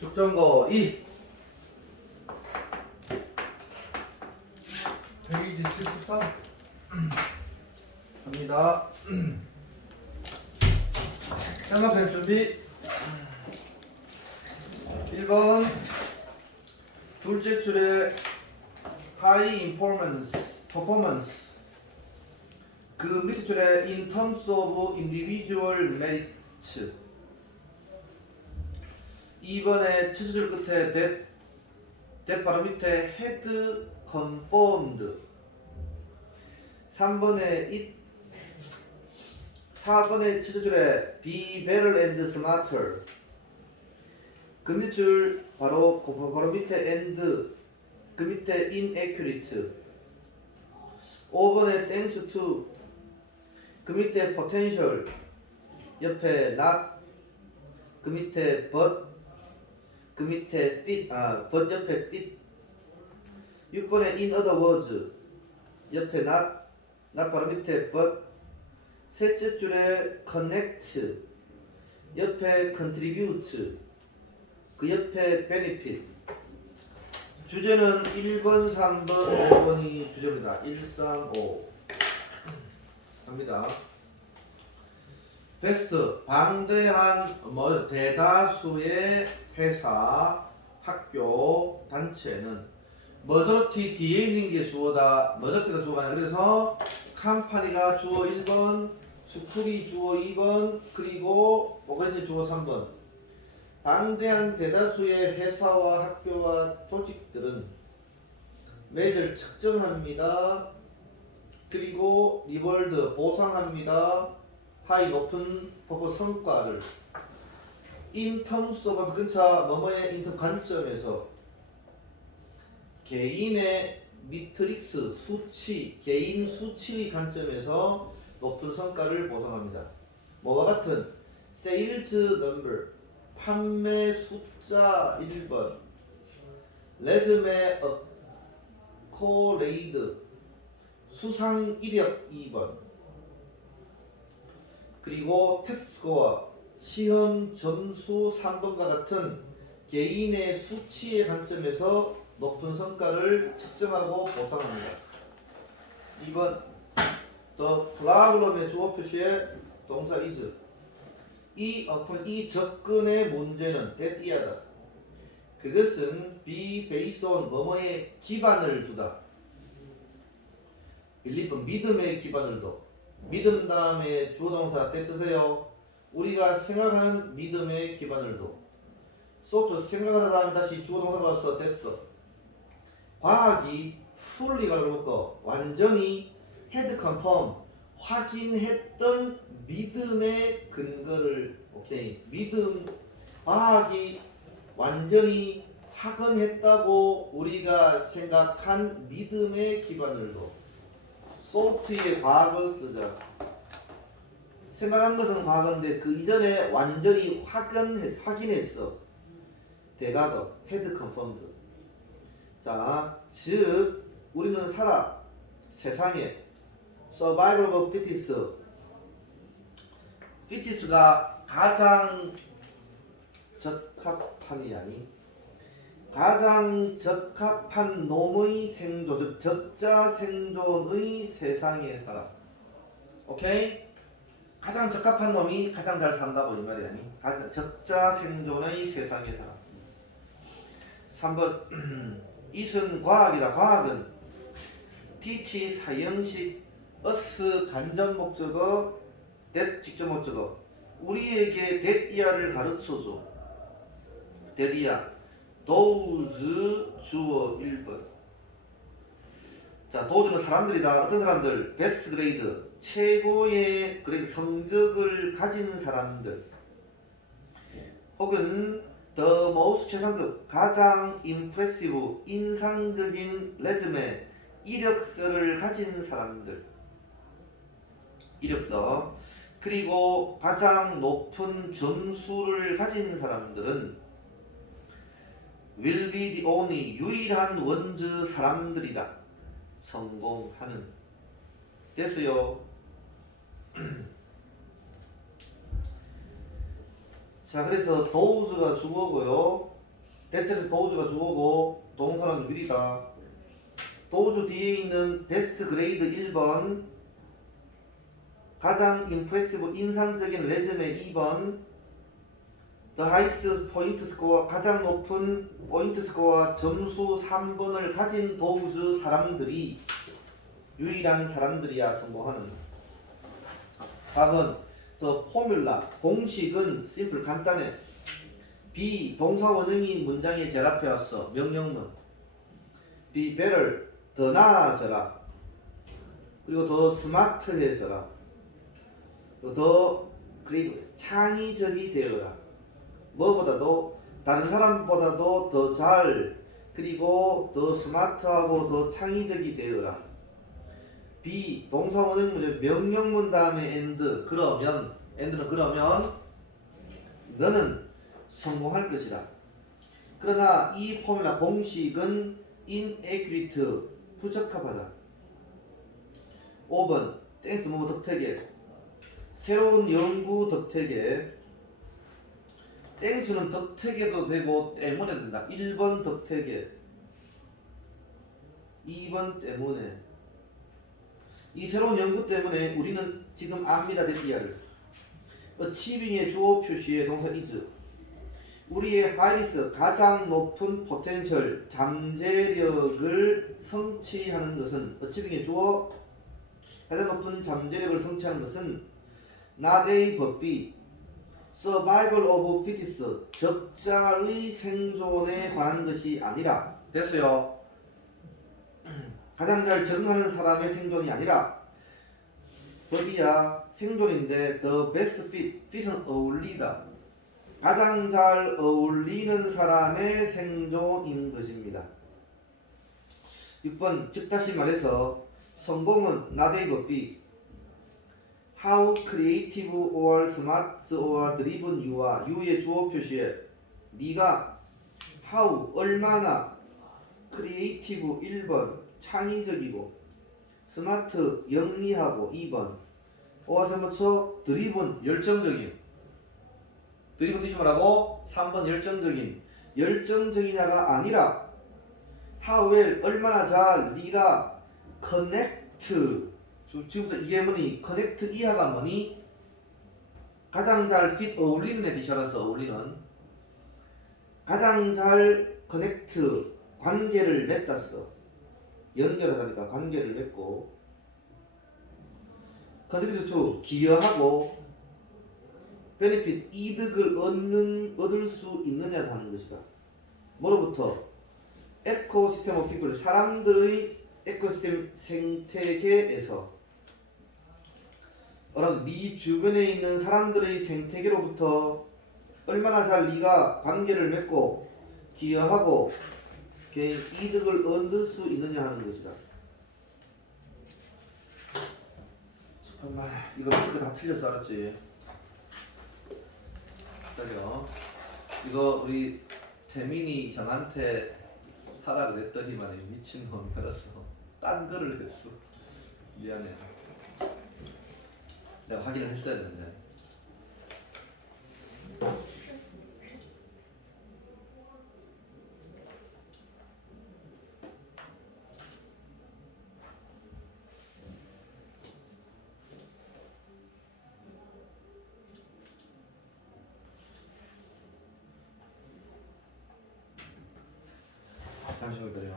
측정거 2 페이지 73 갑니다. 장갑펜 준비. 1번 둘째 줄에 high performance 그 밑에 줄에 in terms of individual merits 2번에 첫째 줄 끝에 that 바로 밑에 had confirmed 3번에 it 4번에 첫째 줄에 be better and smarter 그 밑줄 바로 밑에 and 그 밑에 inaccurate 5번에 thanks to 그 밑에 potential 옆에 not 그 밑에 but 그 밑에 fit but 옆에 fit 6번에 in other words 옆에 not 바로 밑에 but 셋째 줄에 connect 옆에 contribute 그 옆에 benefit 주제는 1번, 3번, 5번이 주제입니다. 1, 3, 5 갑니다. 베스트 방대한 대다수의 회사, 학교, 단체는 머저리티 뒤에 있는 게 주어다. 머저리티가 주어가 아니라 그래서 컴퍼니가 주어 1번, 스쿨이 주어 2번, 그리고 오가니즘 주어 3번. 방대한 대다수의 회사와 학교와 조직들은 매절 측정합니다. 그리고 리월드 보상합니다. 하이 높은 퍼포 성과를 in terms of 근처 뭐뭐의 인터 관점에서 개인의 미트릭스 수치 개인 수치의 관점에서 높은 성과를 보상합니다. 뭐와 같은 sales number 판매 숫자 1번 레즈메 어코레이드 수상 이력 2번 그리고 테스트스코어 시험 점수 3번과 같은 개인의 수치의 관점에서 높은 성과를 측정하고 보상합니다. 2번 The problem의 주어 표시에 동사 is 이 접근의 문제는 대띠하다. 그것은 be based on 뭐뭐에 기반을 두다. believe 믿음에 기반을 둬. 믿음 다음에 주어 동사 때 쓰세요. 우리가 생각하는 믿음에 기반을 둬. 소트 생각하다 다음에 다시 주어 동사가 와서 됐어. 과학이 fully가 놓고 완전히 had confirm 확인했던 믿음의 근거를 오케이 믿음 과학이 완전히 확언했다고 우리가 생각한 믿음의 기반을 둬. 소트의 과거 쓰자. 생각한 것은 과거인데 그 이전에 완전히 확인했어. 대가더 had confirmed. 자, 즉 우리는 살아 세상에 survival of fittest fittest가 가장 적합한이 아니 가장 적합한 놈의 생존 즉 적자 생존의 세상에 살아. 오케이? 가장 적합한 놈이 가장 잘 산다고 이 말이 아니 가장 적자 생존의 세상에 살아. 3번 이은 과학이다. 과학은 teach 사형식 us 간접 목적어 that 직접 목적어 우리에게 that 이하를 가르쳐줘. that 이하 those 주어 1번. 자, those는 사람들이다. 어떤 사람들? 베스트 그레이드 최고의 그레이드 성적을 가진 사람들 혹은 the most 최상급 가장 impressive 인상적인 레즈메 이력서를 가진 사람들 이력서 그리고 가장 높은 점수를 가진 사람들은 will be the only 유일한 원즈 사람들이다. 성공하는 됐어요. 자, 그래서 도우즈가 주어고요. 대체로 도우즈가 주어고 동사는 위리다. 도우즈 뒤에 있는 베스트 그레이드 1번, 가장 임프레시브 인상적인 레즈메 2번, The highest point score 가장 높은 포인트 스코어 점수 3번을 가진 도우즈 사람들이 유일한 사람들이야 성공하는. 4번 The formula 공식은 simple 간단해. B 동사 원형이 문장에 제일 앞에 왔어. 명령문. B better 더 나아져라. 그리고 더 스마트해져라. 더 그리고 창의적이 되어라. 뭐보다도 다른 사람보다도 더 잘 그리고 더 스마트하고 더 창의적이 되어라. B 동사 원형 문제 명령문 다음에 and 그러면 and는 그러면 너는 성공할 것이다. 그러나 이 포뮬라 공식은 inaccurate 부적합하다. 5번 땡스 뭐뭐 덕택에 새로운 연구 덕택에 땡수는 덕택에도 되고 때문에 된다. 1번 덕택에 2번 때문에 이 새로운 연구 때문에 우리는 지금 압니다. 데디아를 achieving의 주어 표시의 동사 is 우리의 하이리스 가장 높은 포텐셜 잠재력을 성취하는 것은 achieving의 주어 가장 높은 잠재력을 성취하는 것은 not A but B survival of fittest 적자의 생존에 관한 것이 아니라 됐어요. 가장 잘 적응하는 사람의 생존이 아니라 어디야 생존인데 the best fit fit은 어울리다 가장 잘 어울리는 사람의 생존인 것입니다. 6번 즉 다시 말해서 성공은 not A but B How creative or smart or driven you are you의 주어 표시에 네가 how 얼마나 creative 1번 창의적이고 smart 영리하고 2번 오아세 맞춰 driven 열정적인 driven 뜻이 뭐라고? 3번 열정적이냐가 아니라 how well 얼마나 잘 네가 connect 지금부터 이게 뭐니? 커넥트 이하가 뭐니? 가장 잘 fit 어울리는 에디셔라서 어울리는 가장 잘 커넥트 관계를 맺었어. 연결하다니까 관계를 맺고 contribute to 기여하고 benefit 이득을 얻을 수 있느냐 하는 것이다. 뭐로부터? 에코시스템 오브 피플 사람들의 에코시스템 생태계에서 네 주변에 있는 사람들의 생태계로부터 얼마나 잘 네가 관계를 맺고 기여하고 이득을 얻을 수 있느냐 하는 것이다. 잠깐만 이거 다 틀렸어 알았지? 기다려. 이거 우리 태민이 형한테 하라 그랬더니만 미친놈이라서 딴 거를 했어. 미안해. 내가 확인을 했어야 되는데. 잠시만 기다려.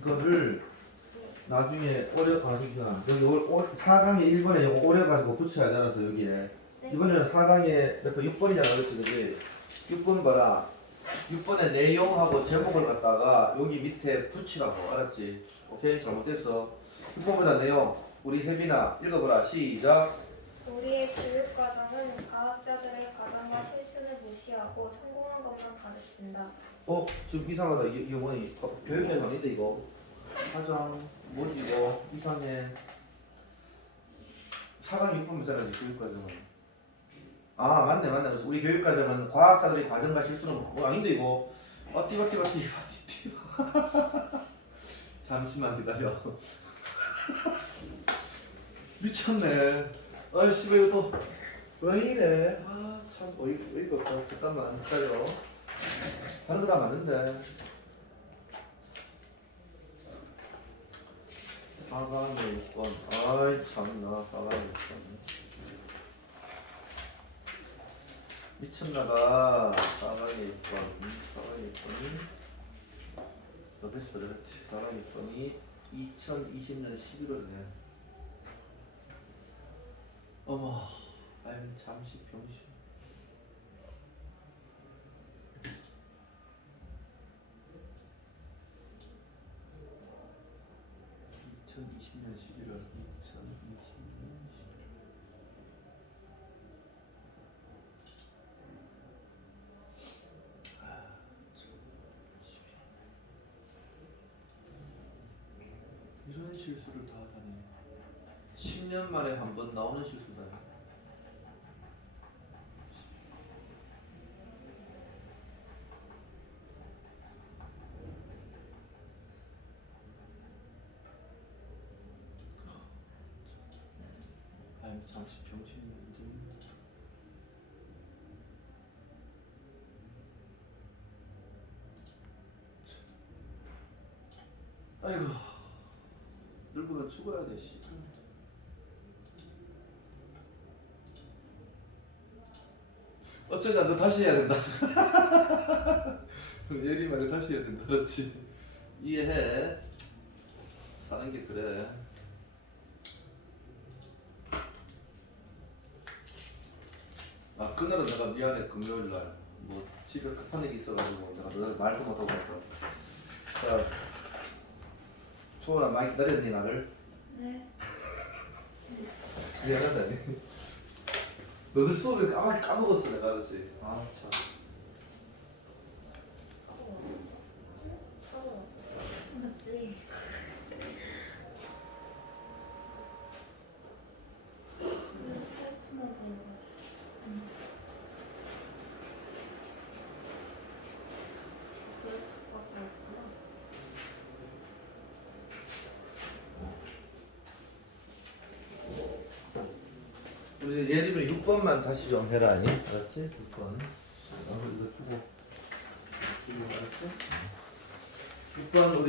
이거를 나중에 오려가지고 여기 4강에 1번에 이거 오려가지고 붙여야 되나서 여기에 네. 이번에는 4강에 몇 번 6번이잖아 그렇지 그지? 6번 봐라 6번의 내용하고 제목을 갖다가 여기 밑에 붙이라고. 알았지? 오케이? 잘못됐어. 6번보다 내용. 우리 혜빈아 읽어보라. 시작. 우리의 교육과정은 과학자들의 과정과 실수를 무시하고 성공한 것만 가르친다. 좀 이상하다. 이 어머니 교육과정 아닌데 이거. 과정 뭐지 이거? 이상해. 4강 6번 문제라지 교육과정은. 아 맞네. 그래서 우리 교육과정은 과학자들의 과정과 실수는 아닌데 이거. 띠바. 잠시만 기다려. 미쳤네. 아이씨 왜 이거 왜 이래? 참 어이가 없다. 잠깐만 기다려. 다른 거 다 맞는데. 4강에 6번. 아이 참나 4강에 6번. 미쳤나봐. 4강에 6번. 4강에 6번이 몇 배수가 되었지? 4강에 6번이 2020년 11월이네. 어머, 아유 잠시 병신. 이런 실수를 다 하다니. 10년 만에 한 번 나오는 실수다. 아유 잠시 병신인데. 아이고 늙으면 죽어야 돼. 씨. 어쩌자 너 다시 해야 된다. 예림아 너 다시 해야 된다. 그렇지. 이해해. 사는 게 그래. 그날은 내가 미안해. 금요일 날 뭐 집에 급한 일이 있어가지고 내가 너 말도 못하고 했다. 자, 초원아 많이 기다렸니 나를? 네. 미안하다. 너들 수업을 까먹었어 내가. 그렇지. 참. 맞지? 테스트만 보는 거. 우리 예림이 6번만 다시 좀 해라. 아니? 알았지? 6번. 이거 주고. 알았지? 6번 우리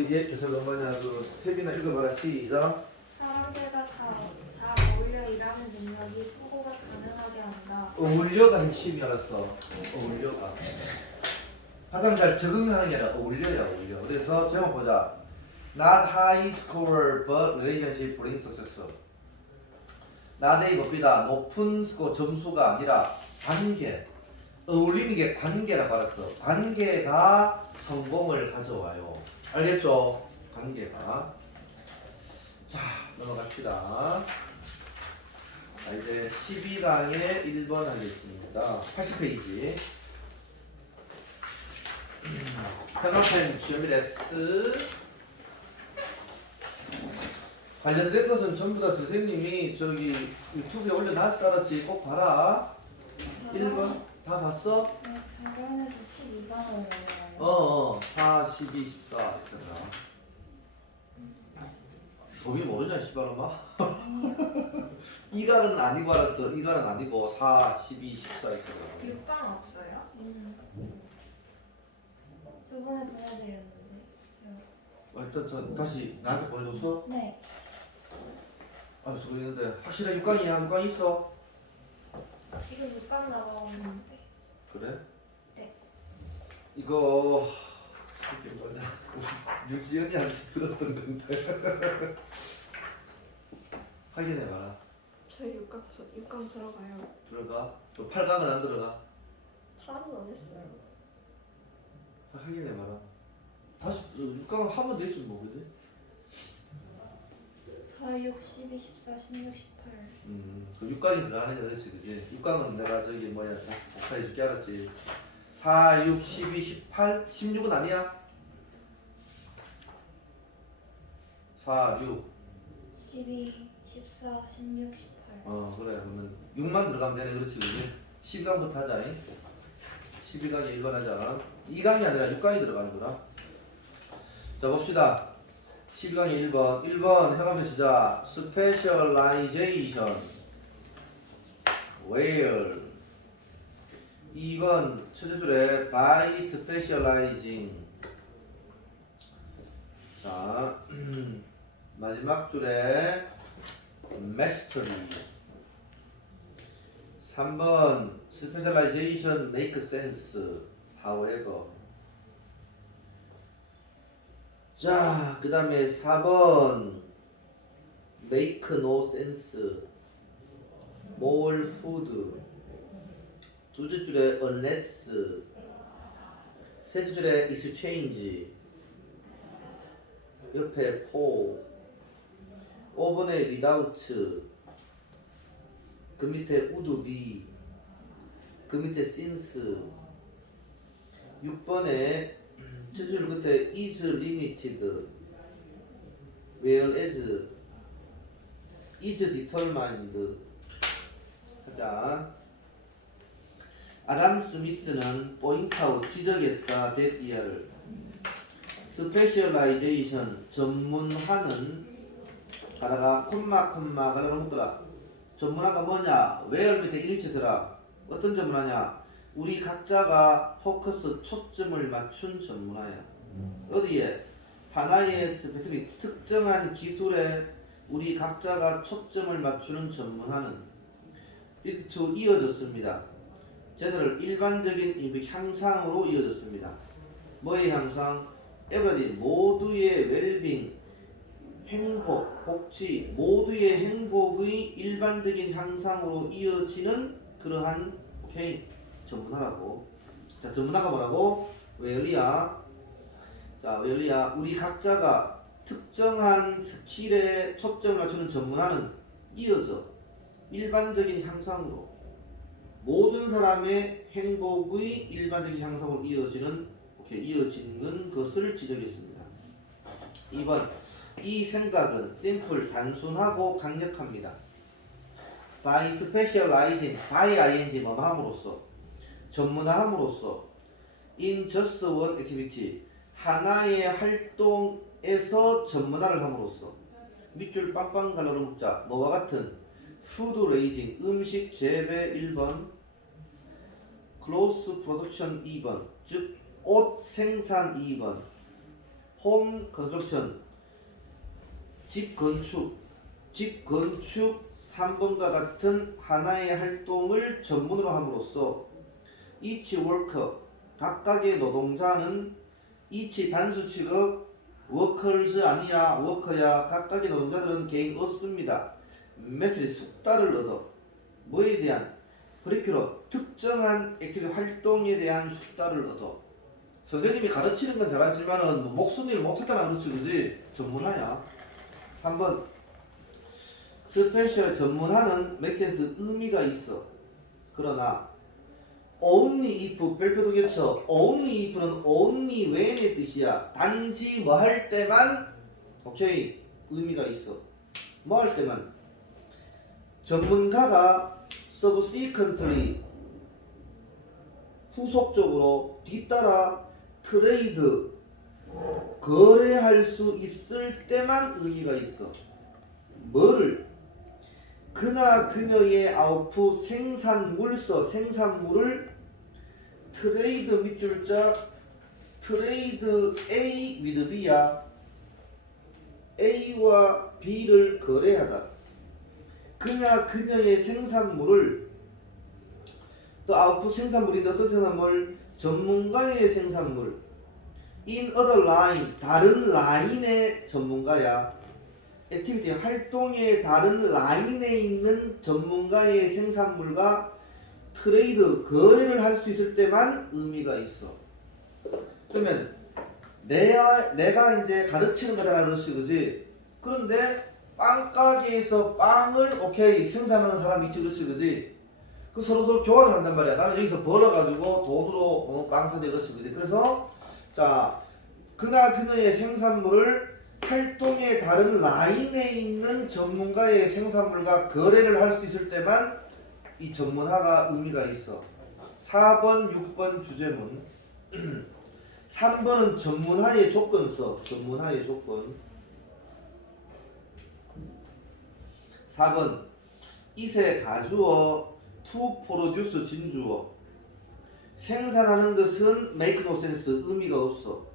뭐냐 혜빈아 읽어봐라. 시작. 사람들과 잘 어울려 일하는 능력이 성공을 가능하게 한다. 어울려가 핵심이. 알았어. 어울려가 가장 잘 적응하는 게 아니라 어울려야 어울려. 그래서 제목 보자. Not high score but relationship brings success. 나대의 법이다. 높은 스코어 점수가 아니라 관계. 어울리는 게 관계라고 알았어. 관계가 성공을 가져와요. 알겠죠? 관계가. 자, 넘어갑시다. 자, 이제 12강의 1번 하겠습니다. 80페이지. 편집펜 준비됐어. 관련된 것은 전부 다 선생님이 저기 유튜브에 올려놨어. 알았지? 꼭 봐라. 1번 다 봤어? 네, 4번에서 12번을 4, 12, 14 있잖아. 법이 모르냐 씨발놈아. 이가는 아니고. 알았어. 이가는 아니고 4, 12, 14 있잖아. 6강 없어요? 저번에 보내드렸는데. 일단 저 다시 나한테 보내줬어? 네. 저거 있는데 확실해. 6강이야? 6강 있어? 지금 6강 나가오는데. 그래? 네. 이거 이게 뭐냐? 유지연이한테 들었던 건데. 확인해봐라. 저희 6강 들어가요. 들어가? 또 8강은 안 들어가? 8은 안 했어요. 확인해 봐라. 다시 육강 하면 되지 뭐 그지? 4, 6, 12, 14, 16, 18. 그 육강이 들어가는 거지 그지? 육강은 내가 저기 뭐야 다 복사해 줄게 알았지? 4, 6, 12, 18, 16은 아니야? 4, 6. 12, 14, 16, 18. 그래 그러면 6만 들어가면 되네 그렇지 그지? 12강부터 하자. 12강이 1번 하자. 2강이 아니라 6강이 들어가는 거다. 자 봅시다. 12강이 1번. 1번 해가면 시작. Specialization. Where. 2번 첫째 줄에 by specializing. 자 마지막 줄에 mastery. 3번 specialization make sense. However. 자, 그 다음에 4번 make no sense. more food. 둘째 줄에 unless. 셋째 줄에 exchange. 옆에 for. 5번에 without. 그 밑에 would be. 그 밑에 since. 6번에 첫째 줄 끝에 is limited. whereas is determined. 하자. 아담 스미스는 포인트아웃 지적했다. that year를. specialization 전문화는 가다가 콤마 가다가 묶어라. 전문화가 뭐냐? where 밑에 이름 치더라. 어떤 전문화냐? 우리 각자가 포커스 초점을 맞춘 전문화야. 어디에? 하나의 스페시픽 특정한 기술에 우리 각자가 초점을 맞추는 전문화는 lead to 이어졌습니다. 제너럴 일반적인 향상으로 이어졌습니다. 뭐의 향상? everybody 모두의 웰빙 행복, 복지, 모두의 행복의 일반적인 향상으로 이어지는 그러한 오케이 전문화라고. 자, 전문화가 뭐라고? 웰리야. 자, 웰리야. 우리 각자가 특정한 스킬에 초점을 맞추는 전문화는 이어져 일반적인 향상으로 모든 사람의 행복의 일반적인 향상으로 이어지는 것을 지적했습니다. 2번 이 생각은 simple 단순하고 강력합니다. by specializing by ing 뭐함으로써 전문화함으로써 in just one activity 하나의 활동에서 전문화를 함으로써 밑줄 빵빵 갈라로 묶자. 뭐와 같은 food raising 음식 재배 1번 clothes production 2번 즉 옷 생산 2번 home construction 집 건축 3번과 같은 하나의 활동을 전문으로 함으로써 each worker 각각의 노동자는 each 단수 취급 workers 아니야 worker야 각각의 노동자들은 개인 얻습니다. 메시지 숙달을 얻어 뭐에 대한 프리큐러 특정한 액티비티 활동에 대한 숙달을 얻어. 선생님이 가르치는 건 잘하지만은 뭐 목소리를 못했다나 그렇지 그지? 전문화야. 3번 스페셜 전문화는 맥센스 의미가 있어. 그러나 only if 별표도 겹쳐. only if는 only when의 뜻이야. 단지 뭐 할 때만 오케이 의미가 있어. 뭐 할 때만 전문가가 subsequently 후속적으로 뒤따라 트레이드 거래할 수 있을 때만 의미가 있어. 뭐를? 그나 그녀의 아웃풋 생산물을 트레이드 밑줄자 트레이드 A with B야. A와 B를 거래하다. 그나 그녀의 생산물을 또 아웃풋 생산물인데 어떤 생산물? 전문가의 생산물. in other line 다른 라인의 전문가야. 액티비티 활동의 다른 라인에 있는 전문가의 생산물과 트레이드 거래를 할 수 있을 때만 의미가 있어. 그러면 내가 이제 가르치는 거잖아, 그렇지, 그지? 그런데 빵 가게에서 빵을 오케이 생산하는 사람이 있지, 그렇지, 그지? 그 서로 교환을 한단 말이야. 나는 여기서 벌어가지고 돈으로 빵 사지, 그렇지, 그지? 그래서 자 그나 그녀의 생산물을 활동의 다른 라인에 있는 전문가의 생산물과 거래를 할 수 있을 때만 이 전문화가 의미가 있어. 4번, 6번 주제문. 3번은 전문화의 조건 써. 전문화의 조건. 4번 이세 가주어 to produce 진주어. 생산하는 것은 make no sense 의미가 없어.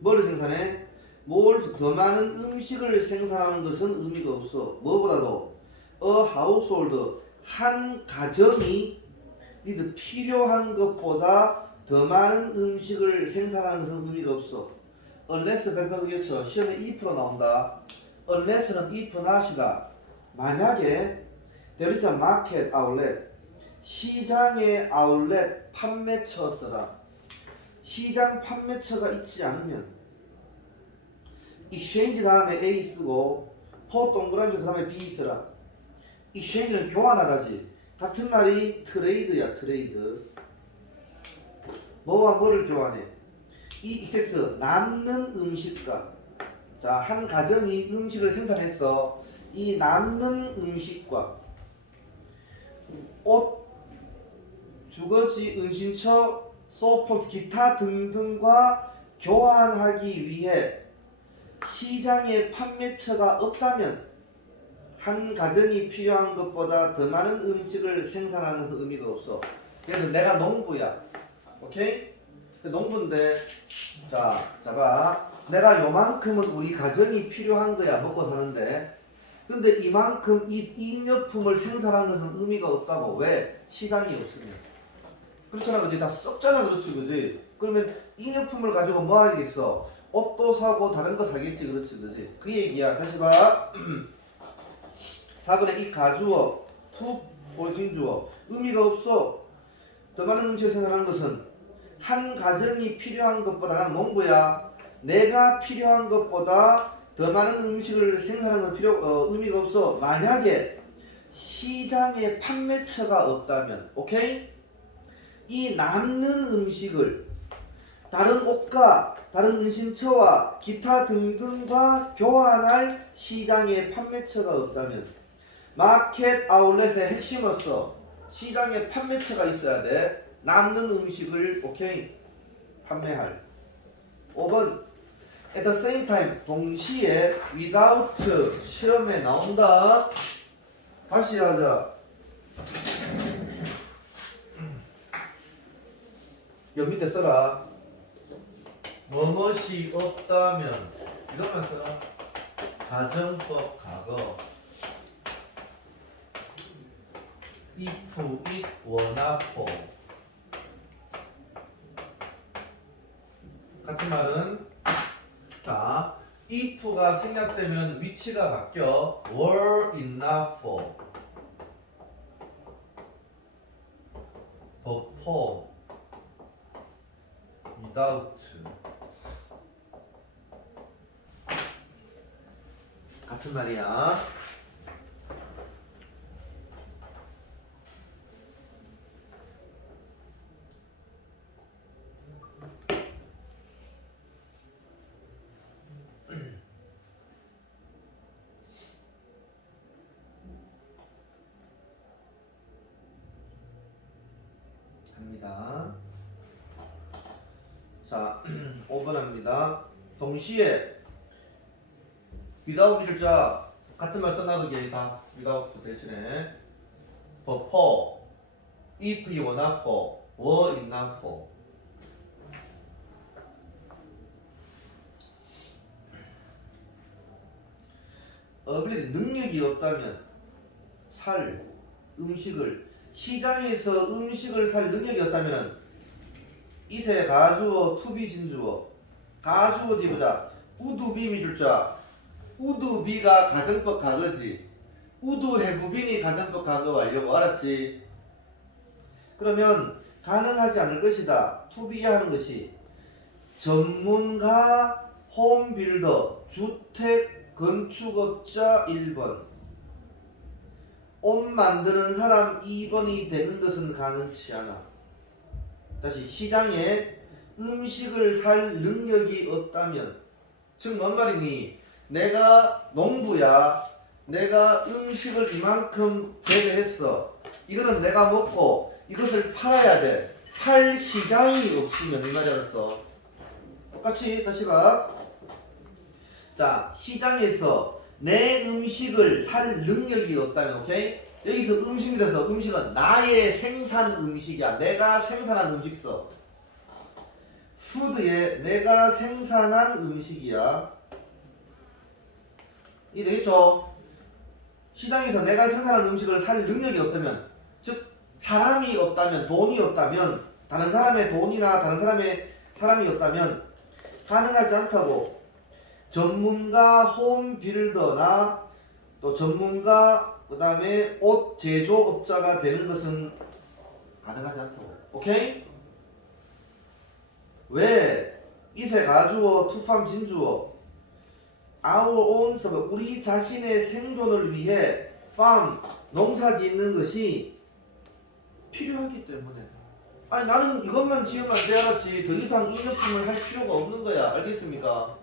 뭐를 생산해? 뭘 더 많은 음식을 생산하는 것은 의미가 없어. 뭐보다도 a household 한 가정이 need 필요한 것보다 더 많은 음식을 생산하는 것은 의미가 없어. unless 별표 그렇죠. 시험에 if로 나온다. unless는 if not이다. 만약에 there is a market outlet 시장의 아울렛 판매처 써라. 시장 판매처가 있지 않으면 exchange 다음에 A 쓰고 for 동그라미 그 다음에 B 쓰라. exchange는 교환하다지. 같은 말이 트레이드야. 트레이드. 뭐와 뭐를 교환해? 이 excess 남는 음식과 자, 한 가정이 음식을 생산했어. 이 남는 음식과 옷, 주거지, 은신처, 소폴트, 기타 등등과 교환하기 위해 시장에 판매처가 없다면 한 가정이 필요한 것보다 더 많은 음식을 생산하는 것은 의미가 없어. 그래서 내가 농부야. 오케이? 농부인데 자, 봐. 내가 요만큼은 우리 가정이 필요한 거야. 먹고 사는데. 근데 이만큼 이 잉여품을 생산하는 것은 의미가 없다고. 왜? 시장이 없으면. 그렇잖아, 그지? 다 썩잖아, 그렇지, 그지? 그러면 잉여품을 가지고 뭐 하겠어? 옷도 사고 다른 거 사겠지, 그렇지, 그지? 그 얘기야. 다시 봐. 4번에 이 가주어, 투, 진주어. 의미가 없어. 더 많은 음식을 생산하는 것은 한 가정이 필요한 것보다 나는 농부야. 내가 필요한 것보다 더 많은 음식을 생산하는 건 의미가 없어. 만약에 시장에 판매처가 없다면, 오케이? 이 남는 음식을 다른 옷과 다른 은신처와 기타 등등과 교환할 시장에 판매처가 없다면 마켓 아울렛의 핵심으로서 시장에 판매처가 있어야 돼. 남는 음식을 오케이 판매할. 5번 at the same time 동시에 without 시험에 나온다. 다시 하자. 옆 밑에 써라. 뭐뭇이 없다면 이것만 써라. 가정법 과거 if it were not for 같은 말은 자 if가 생략되면 위치가 바뀌어 were it not for but for without 같은 말이야. 합니다. 자, 5번 합니다. 동시에 without 일자 같은 말 써놔두기 다 without 대신에 but for if you were not for were it not for ability 능력이 없다면 살 음식을 시장에서 음식을 살 능력이 없다면 이세 가주어 투비 진주어 가주어 뒤보자 우두비 미줄자 우두비가 가정법 가거지 우두해부빈이 가정법 가거 완료고 알았지? 그러면 가능하지 않을 것이다 투비야 하는 것이 전문가 홈빌더 주택 건축업자 1번 옷 만드는 사람 2번이 되는 것은 가능치 않아. 다시 시장에 음식을 살 능력이 없다면 즉 뭔 말이니? 내가 농부야. 내가 음식을 이만큼 재배했어. 이거는 내가 먹고 이것을 팔아야 돼. 팔 시장이 없으면 이 말이 알았어. 똑같이 다시 봐. 자, 시장에서 내 음식을 살 능력이 없다면, 오케이? 여기서 음식이라서 음식은 나의 생산 음식이야. 내가 생산한 음식 써. 푸드에 내가 생산한 음식이야. 이 되겠죠? 시장에서 내가 생산한 음식을 살 능력이 없으면, 즉 사람이 없다면, 돈이 없다면, 다른 사람의 돈이나 다른 사람의 사람이 없다면 가능하지 않다고. 전문가 홈빌더나 또 전문가 그 다음에 옷 제조업자가 되는 것은 가능하지 않다고. 오케이? 왜? 이세 가주어 투팜 진주어 our own survival, 우리 자신의 생존을 위해 farm 농사 짓는 것이 필요하기 때문에. 아니 나는 이것만 지으면 안 돼 알았지. 더 이상 인력품을 할 필요가 없는 거야. 알겠습니까?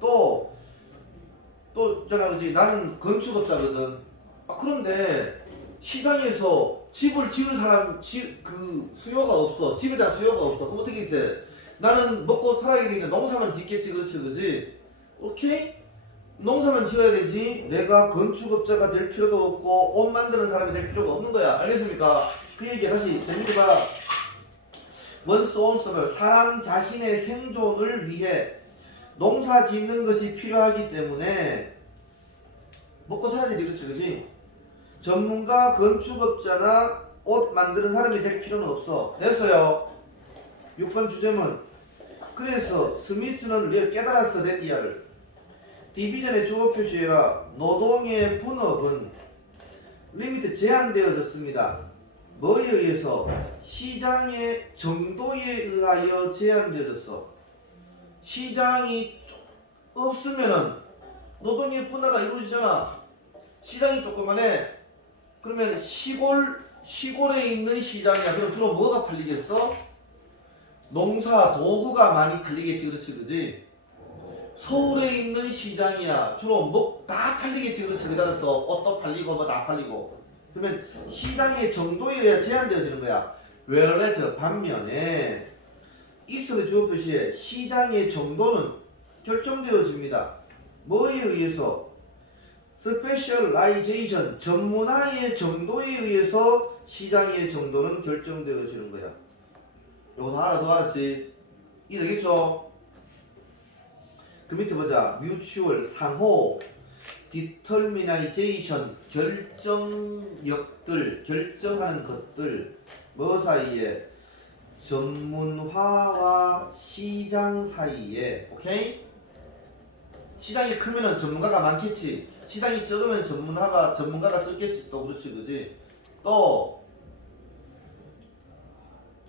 또 있잖아 그지? 나는 건축업자거든. 아 그런데 시장에서 집을 지을 사람 그 수요가 없어. 집에 대한 수요가 없어. 그럼 어떻게 돼? 나는 먹고 살아야 되는데 농사만 짓겠지. 그렇지 그지? 오케이? 농사만 지어야 되지. 내가 건축업자가 될 필요도 없고 옷 만드는 사람이 될 필요가 없는 거야. 알겠습니까? 그 얘기 다시 재밌게 봐. 원스 온서를 사람 자신의 생존을 위해 농사 짓는 것이 필요하기 때문에 먹고 살아야 되지. 그렇지 그지? 전문가 건축업자나 옷 만드는 사람이 될 필요는 없어. 됐어요. 6번 주제문. 그래서 스미스는 깨달았어. 된 이하를 디비전의 주어 표시해라. 노동의 분업은 리미트 제한되어졌습니다. 뭐에 의해서? 시장의 정도에 의하여 제한되어졌어. 시장이 없으면은 노동의 분화가 이루어지잖아. 시장이 조그만해. 그러면 시골에 있는 시장이야. 그럼 주로 뭐가 팔리겠어? 농사 도구가 많이 팔리겠지. 그렇지 그지? 서울에 있는 시장이야. 주로 뭐 다 팔리겠지. 그렇지 그지? 알았어. 옷도 팔리고 뭐 다 팔리고. 그러면 시장의 정도에 의해 제한되어지는 거야. whereas 반면에 이스의 주어 표시에 시장의 정도는 결정되어집니다. 뭐에 의해서? 스페셜라이제이션 전문화의 정도에 의해서 시장의 정도는 결정되어지는 거야. 요거 다 알았지? 이해되겠죠? 그 밑에 보자. 뮤추얼 상호 디터미나이제이션 결정력들 결정하는 것들 뭐 사이에? 전문화와 시장 사이에. 오케이? 시장이 크면은 전문가가 많겠지. 시장이 적으면 전문가가 적겠지. 또 그렇지 그지? 또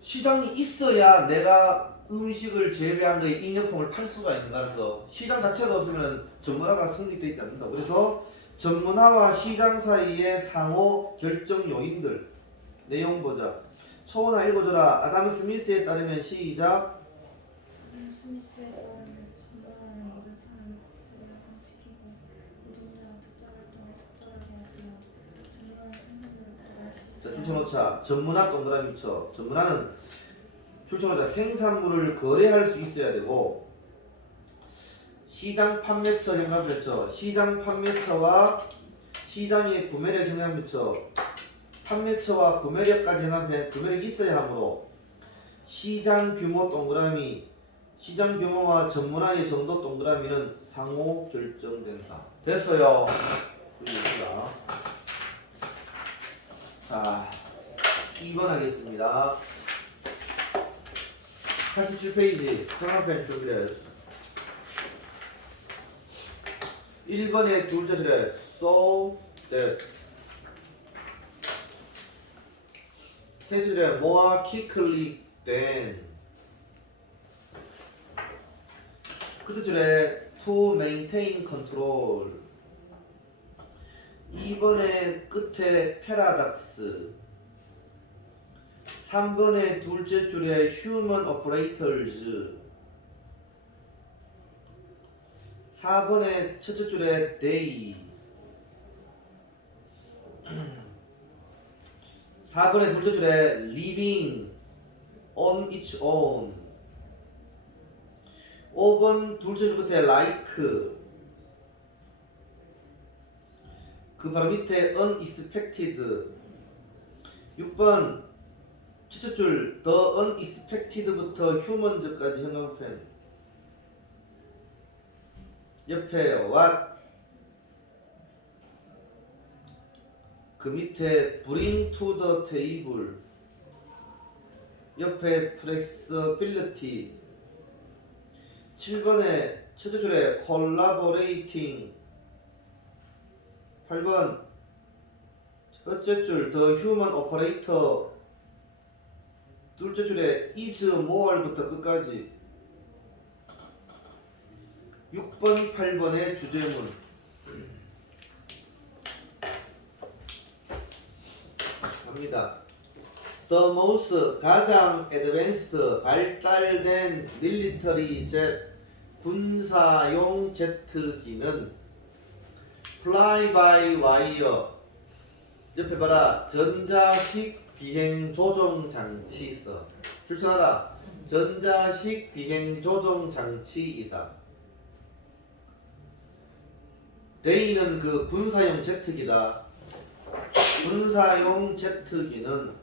시장이 있어야 내가 음식을 재배한 거에 인력품을 팔 수가 있는 거라서 시장 자체가 없으면 전문화가 성립되지 않는다. 그래서 전문화와 시장 사이의 상호 결정 요인들 내용 보자. 초원아 읽어줘라. 아담 스미스에 따르면 시작. 스미스에 따르면 전문가는 모든 사람을 복지를 향상시키고 노동자가 특정 활동에 적절하게 하지만 전문가는 생산을 다할 수 자, 있어야 출처놓자. 전문화 동그라미 쳐. 전문화는 출처놓자. 생산물을 거래할 수 있어야 되고 시장 판매처 영향 미쳐. 시장 판매처와 시장의 구매력 영향 미쳐. 판매처와 구매력까지 영향 구매력이 있어야 하므로 시장 규모 동그라미 시장 규모와 전문화의 정도 동그라미는 상호 결정된다. 됐어요. 자, 2번 하겠습니다. 87페이지 정한편 준비됐어. 1번의 둘째 줄에 so that 세 줄에 more quickly than 그 줄에 to maintain control. 2번의 끝에 paradox. 3번의 둘째 줄에 human operators. 4번의 첫째 줄에 they. 4번의 둘째 줄에 living on its own. 5번 둘째 줄 끝에 like. 그 바로 밑에 unexpected. 6번 첫째 줄 the unexpected부터 human즈까지 형광펜. 옆에 what. 그 밑에 bring to the table. 옆에 flexibility. 7번에 첫째 줄에 collaborating. 8번 첫째 줄 the human operator. 둘째 줄에 is more부터 끝까지. 6번 8번의 주제문 갑니다. The most 가장 advanced 발달된 military jet 군사용 제트기는 fly by wire. 옆에 봐라. 전자식 비행 조종 장치 있어. 출전하라. 전자식 비행 조종 장치이다. 데이는 그 군사용 제트기다. 군사용 제트기는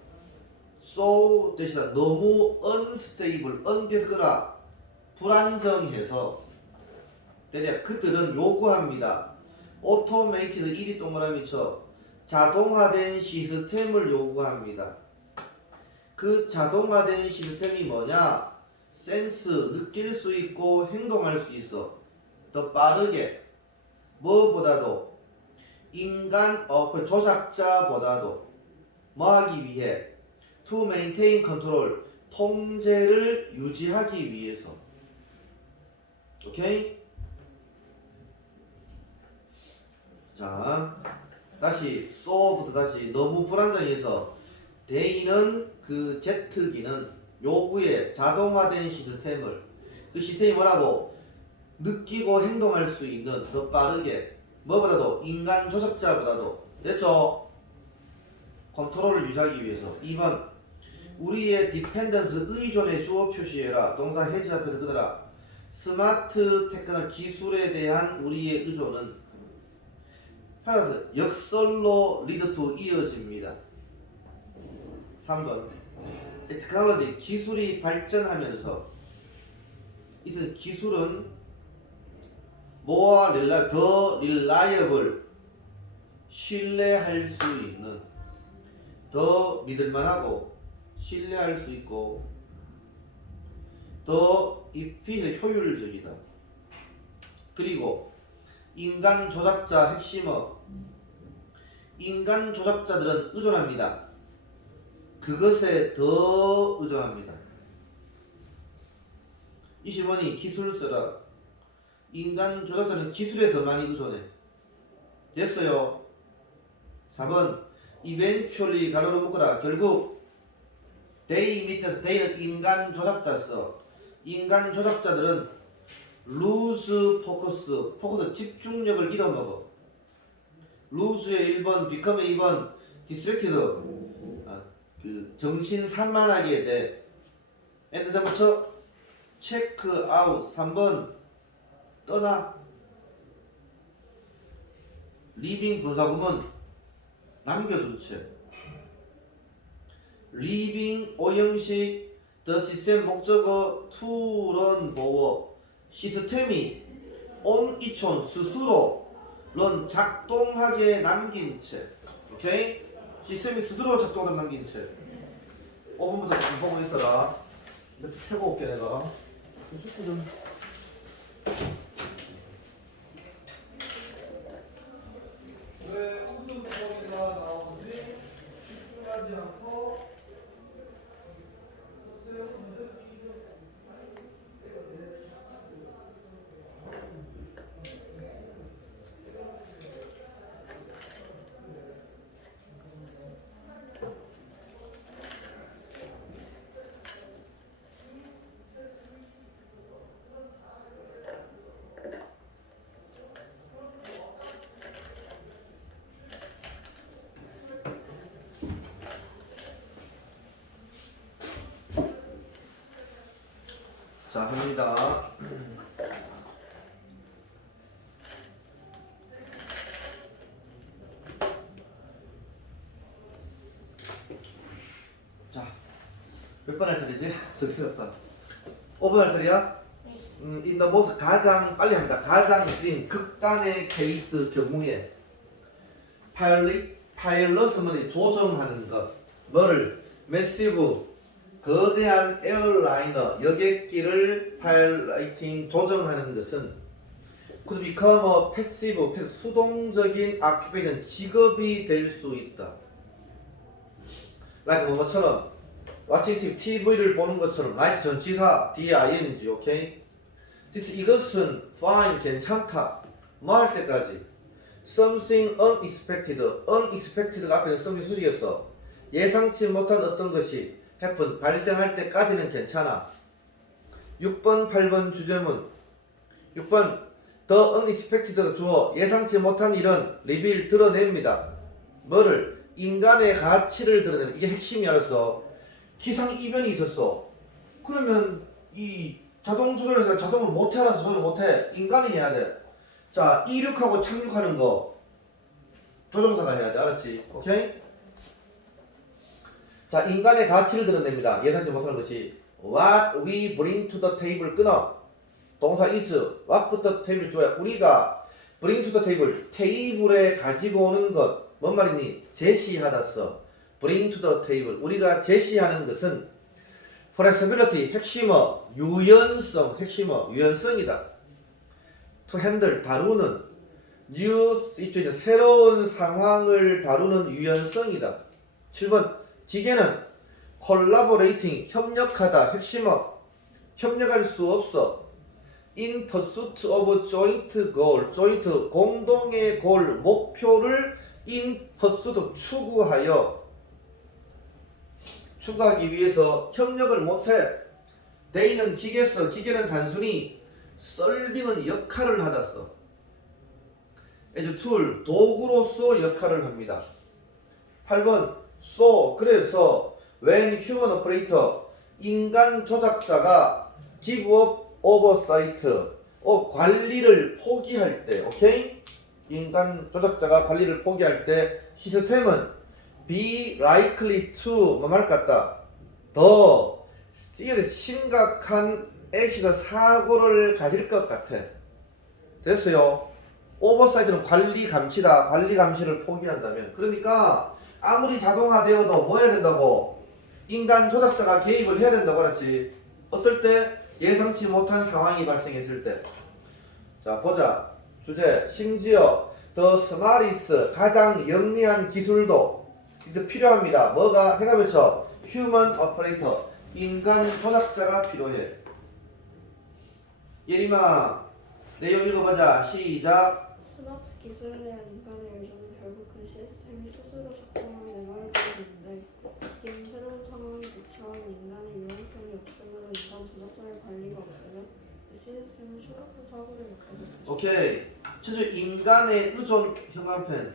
so 대신에 너무 unstable, un대거나 불안정해서 대략 그들은 요구합니다. automated 1이 동그라미 쳐 자동화된 시스템을 요구합니다. 그 자동화된 시스템이 뭐냐? 센스, 느낄 수 있고 행동할 수 있어. 더 빠르게 뭐보다도 인간 조작자보다도 뭐 하기 위해? to maintain control 통제를 유지하기 위해서. 오케이? 자, 다시 so부터 다시 너무 불안정해서 데이는 그 제트기는 요구에 자동화된 시스템을 그 시스템이 뭐라고? 느끼고 행동할 수 있는 더 빠르게 뭐보다도 인간 조작자보다도 됐죠? 컨트롤을 유지하기 위해서. 2번 우리의 디펜던스 의존의 주어 표시해라. 동사 해지 앞에서 끊어라. 스마트 테크놀 기술에 대한 우리의 의존은 따라서 역설로 리드 투 이어집니다. 3번 테크놀로지 기술이 발전하면서 이것은 기술은 more 더 reliable 신뢰할 수 있는 더 믿을만하고 신뢰할 수 있고 더 efficient 효율적이다. 그리고 인간 조작자 핵심어 인간 조작자들은 의존합니다. 그것에 더 의존합니다. 20번이 기술 써라. 인간 조작자는 기술에 더 많이 의존해. 됐어요. 4번 eventually 가로로 묶어라. 결국 they 밑에서 they는 인간 조작자 써. 인간 조작자들은 lose focus 집중력을 잃어먹어. lose의 1번 become의 2번 distracted 그 정신 산만하게 돼. and then 붙여 check out 3번 떠나. leaving 분사구문 남겨둔 채. leaving 오형식 the system 목적어 to run 보어 시스템이 on its own 스스로 run 작동하게 남긴 채. 오케이? 시스템이 스스로 작동하게 남긴 채. 5분부터 좀 보고 있어라. 이렇게 펴고 올게 내가. 좀 왜 웃음소리가 나오는지 집중하지 않고 자, 합니다. 자, 몇 번 할 차례지? 몇 번? 5번 할 차례야? in the most 가장 빨리 합니다. 가장 extreme 극단의 케이스 경우에 파일럿은 조정하는 것. 뭐를? 매시브 거대한 에어라이너 여객기를 파일라이팅 조정하는 것은 could become a passive 수동적인 occupation 직업이 될 수 있다. like 뭐처럼 watching TV를 보는 것처럼 like 전치사 DING 오케이. 이것은 fine 괜찮다. 뭐 할 때까지 something unexpected가 앞에 something 수식이었어. 예상치 못한 어떤 것이 happen 발생할 때까지는 괜찮아. 6번 8번 주제문 6번 the unexpected 주어 예상치 못한 일은 reveal 드러냅니다. 뭐를? 인간의 가치를 드러내는 이게 핵심이 알았어. 기상이변이 있었어. 그러면 이 자동 조절에서 자동으로 못해 알아서 조절 못해. 인간이 해야 돼. 자, 이륙하고 착륙하는 거 조종사가 해야 돼. 알았지? 오케이? 자, 인간의 가치를 드러냅니다. 예상치 못하는 것이 what we bring to the table 끊어. 동사 is what put the table 주어야. 우리가 bring to the table 테이블에 가지고 오는 것. 뭔 말이니? 제시하다 써. bring to the table 우리가 제시하는 것은 flexibility 핵심어 유연성 핵심어 유연성이다. to handle 다루는 new situation 새로운 상황을 다루는 유연성이다. 7번 기계는 collaborating 협력하다 핵심어 협력할 수 없어. in pursuit of joint goal joint 공동의 goal 목표를 in pursuit 추구하기 위해서 협력을 못해. they는 기계서 기계는 단순히 solving은 역할을 하다 써. as tool 도구로서 역할을 합니다. 8번 so 그래서 when human operator 인간 조작자가 give up oversight 관리를 포기할 때 오케이? 인간 조작자가 관리를 포기할 때 시스템은 be likely to 뭐말 같다. 더 serious 심각한 액시던 사고를 가질 것 같아. 됐어요. 오버사이트는 관리 감시다. 관리 감시를 포기한다면 그러니까 아무리 자동화되어도 뭐 해야 된다고? 인간 조작자가 개입을 해야 된다고 그랬지. 어떨 때? 예상치 못한 상황이 발생했을 때. 자 보자. 주제 심지어 더 스마리스 가장 영리한 기술도 이제 필요합니다. 뭐가? 해가 외쳐 휴먼 오퍼레이터 인간 조작자가 필요해. 예림아 내용 읽어보자. 시작. 스마트 기술에 대한 인간의 의존은 결국 그 시스템이 스스로 작동하는 내말을 보이는데 이는 새로운 상황에 대처하는 인간의 유연성이 없으므로 인간 조작자의 관리가 없으면 그 시스템은 심각한 사고를 겪게 됩니다. 오케이. 최초 인간의 의존 형광펜.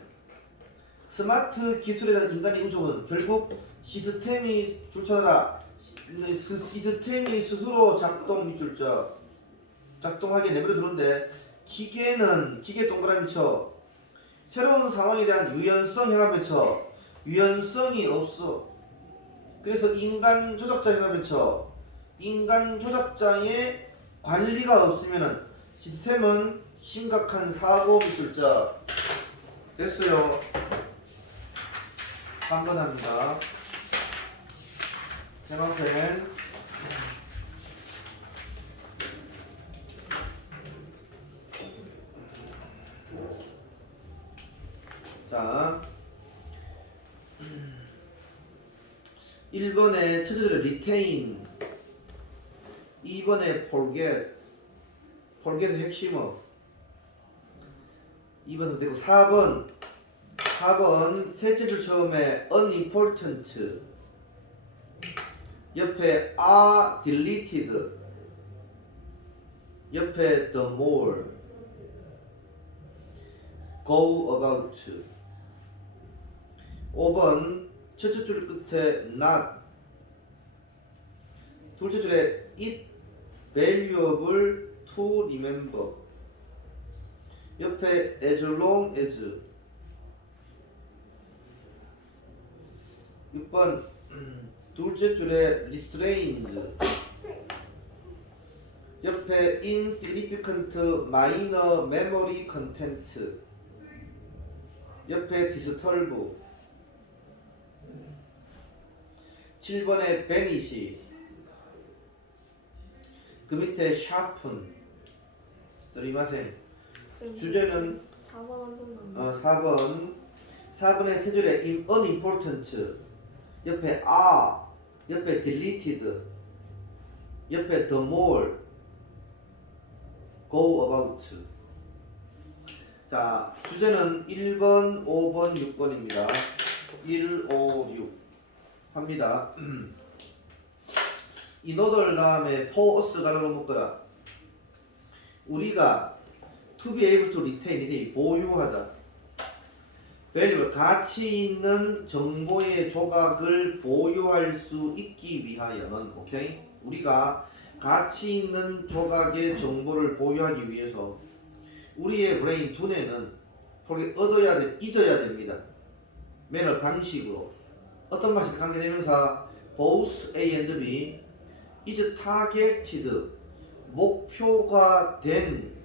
스마트 기술에 대한 인간의 의존은 결국 시스템이 줄쳐라. 시스템이 스스로 작동하게 내버려 두는데 기계는 기계 동그라미 쳐. 새로운 상황에 대한 유연성 형광펜 쳐. 유연성이 없어. 그래서 인간 조작자 형광펜 쳐. 인간 조작자의 관리가 없으면은 시스템은 심각한 사고 기술자. 됐어요. 3번 합니다. 형광펜. 자 1번에 첫째로 retain 2번에 forget의 핵심어 2번 되고 4번 셋째 줄 처음에 unimportant 옆에 are deleted 옆에 the more go about 5번 첫째 줄 끝에 not 둘째 줄에 it valuable to remember. 옆에 as long as. 6번 둘째 줄에 restrained. 옆에 insignificant minor memory content. 옆에 disturb. 7번에 vanish. 그 밑에 sharpen. 쓰리마생. 주제는 4번 한 번만. 4번. 4번의 세 줄에 unimportant. 옆에 are. 옆에 deleted. 옆에 the more. go about. 자, 주제는 1번, 5번, 6번입니다. 1, 5, 6 합니다. 이 노들 다음에 for us 가로로 묶어라. 우리가 to be able to retain, 이제 보유하다. valuable, 가치 있는 정보의 조각을 보유할 수 있기 위하여는, 오케이? 우리가 가치 있는 조각의 정보를 보유하기 위해서 우리의 브레인 두뇌는 얻어야 돼, 잊어야 됩니다. 매너 방식으로. 어떤 방식 관계대명사 both A and B is targeted, 목표가 된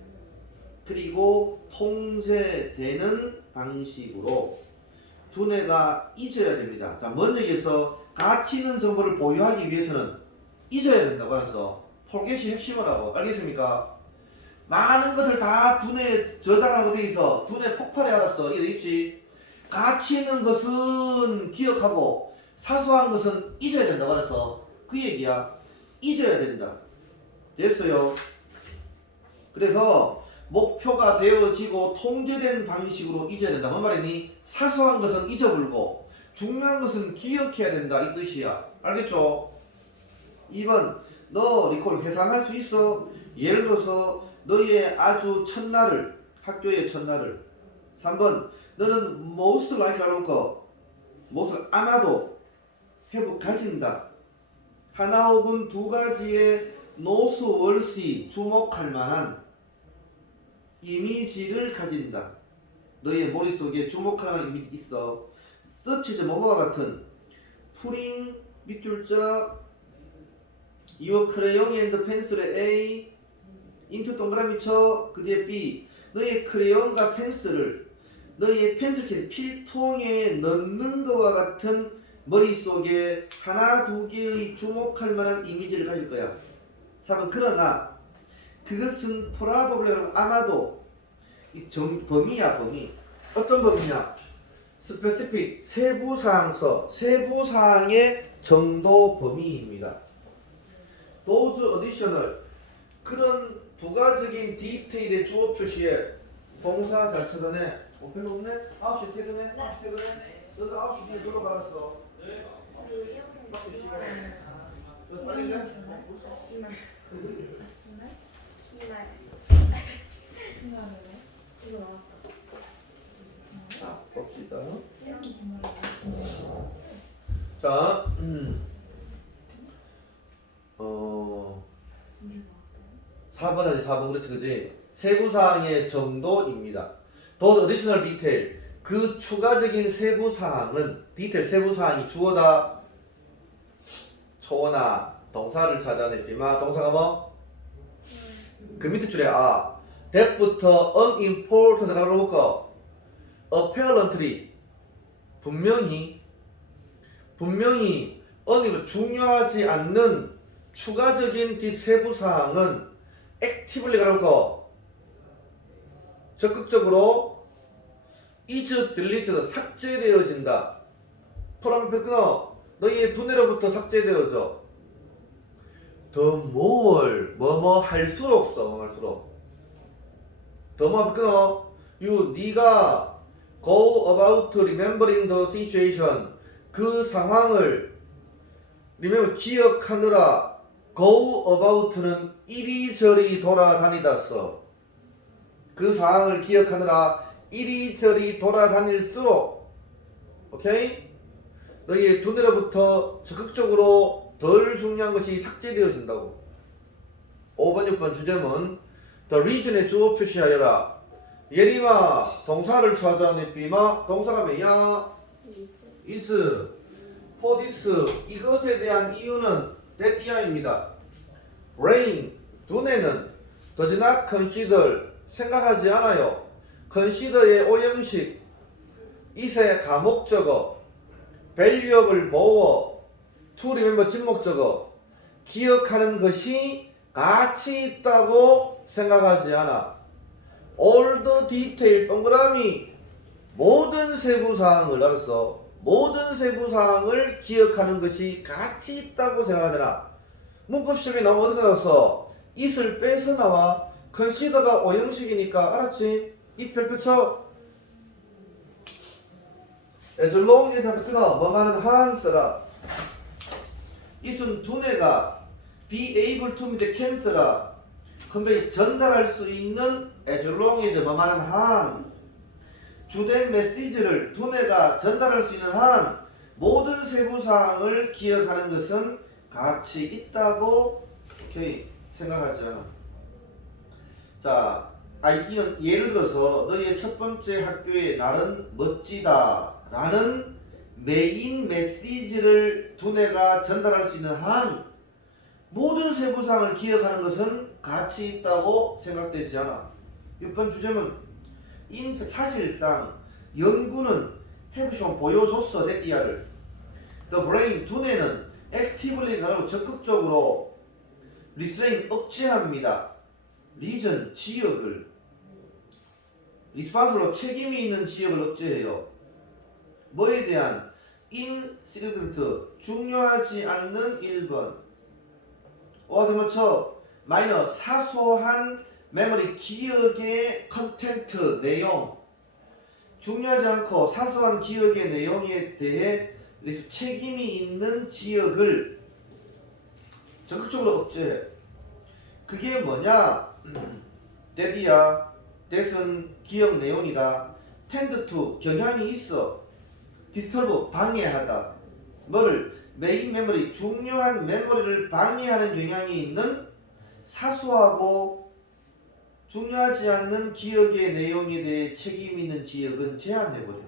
그리고 통제되는 방식으로 두뇌가 잊어야 됩니다. 자, 먼저 여기서 가치 있는 정보를 보유하기 위해서는 잊어야 된다고 알았어. 포겟이 핵심이라고. 알겠습니까? 많은 것을 다 두뇌에 저장하고 돼 있어. 두뇌 폭발해 알았어. 이게 있지? 가치 있는 것은 기억하고 사소한 것은 잊어야 된다고 알았어. 그 얘기야. 잊어야 된다. 됐어요. 그래서 목표가 되어지고 통제된 방식으로 잊어야 된다. 뭔 말이니? 사소한 것은 잊어버리고 중요한 것은 기억해야 된다. 이 뜻이야. 알겠죠? 2번 너 리콜 회상할 수 있어? 예를 들어서 너의 아주 첫날을, 학교의 첫날을. 3번 너는 most likely 알고 most 아마도 have 가진다. 하나 혹은 두 가지의 noteworthy 주목할 만한 이미지를 가진다. 너의 머릿속에 주목할 만한 이미지 있어. such as 뭐와 같은 putting 밑줄자 your crayon and pencil의 A into 동그라미 쳐 그 뒤에 B 너의 크레용과 펜슬을 너의 펜슬 필통에 넣는 것과 같은 머릿속에 하나 두 개의 주목할 만한 이미지를 가질 거야. 3번 그러나 그것은 probably 아마도 범위야. 범위. 어떤 범위냐? specific 세부사항서 세부사항의 정도 범위입니다. those additional 그런 부가적인 디테일의 주어 표시에 동사 잘 찾아내. 별로 없네? 9시 퇴근해? 9시 퇴근해? 너도 9시 뒤에 놀러 가았어. 너 빨리 내? 자, 봅시다. 자, 4번 4번 그렇지 그지? 세부사항의 정도입니다. Those additional detail 그 추가적인 세부사항은 디테일 세부사항이 주어다 초나 동사를 찾아내지만 동사가 뭐? 그 밑에 줄에 that부터 unimportant 라고 놓고 apparently 분명히 중요하지 않는 추가적인 세부사항은 actively가 놓고 적극적으로 is deleted 삭제되어진다. 프롬 끊어 너희의 두뇌로부터 삭제되어져. the more 뭐뭐 할수록 써 할수록 the more 끊어 네가 go about remembering the situation 그 상황을 remember 기억하느라 go about는 이리저리 돌아다니다 써. 그 상황을 기억하느라 이리저리 돌아다닐수록 오케이? 너희의 두뇌로부터 적극적으로 덜 중요한 것이 삭제되어진다고. 5번 6번 주제문 The region에 주어 표시하여라. 예림아 동사를 찾아내 비마 동사가 뭐야? is for this 이것에 대한 이유는 that 이하입니다. rain 두뇌는 does not consider 생각하지 않아요. consider의 오형식 is의 가목적어 valuable 보어 to remember 진목적어 기억하는 것이 가치 있다고 생각하지 않아. all the detail 동그라미 모든 세부사항을 알았어. 모든 세부사항을 기억하는 것이 가치 있다고 생각하잖아. 문법 시험에 나오면 어떻게 나왔어? it을 빼서 나와. consider가 오형식이니까 알았지? 이 별표 쳐. as long as 하면 끊어. 뭐만은 한 써라. it은 두뇌가 be able to 밑에 can 써라. convey 전달할 수 있는 as long as 뭐만은 한 주된 메시지를 두뇌가 전달할 수 있는 한 모든 세부사항을 기억하는 것은 가치 있다고 생각하지 않아. 자, 이런 예를 들어서 너희의 첫 번째 학교의 날은 멋지다 라는 메인 메시지를 두뇌가 전달할 수 있는 한 모든 세부사항을 기억하는 것은 가치 있다고 생각되지 않아. 6번 주제문 사실상 연구는 해보시면 보여줬어 데디아를. The brain 두뇌는 actively 적극적으로 restrain 억제합니다. reason 지역을 responsible 책임이 있는 지역을 억제해요. 뭐에 대한 insignificant 중요하지 않는 1번 어드머처 마이너 사소한 메모리 기억의 컨텐트 내용 중요하지 않고 사소한 기억의 내용에 대해 책임이 있는 지역을 적극적으로 억제해. 그게 뭐냐? that이야. that은 기억 내용이다. tend to 경향이 있어. disturb 방해하다. 뭐를? 메인 메모리 중요한 메모리를 방해하는 경향이 있는 사소하고 중요하지 않는 기억의 내용에 대해 책임 있는 지역은 제한해버려.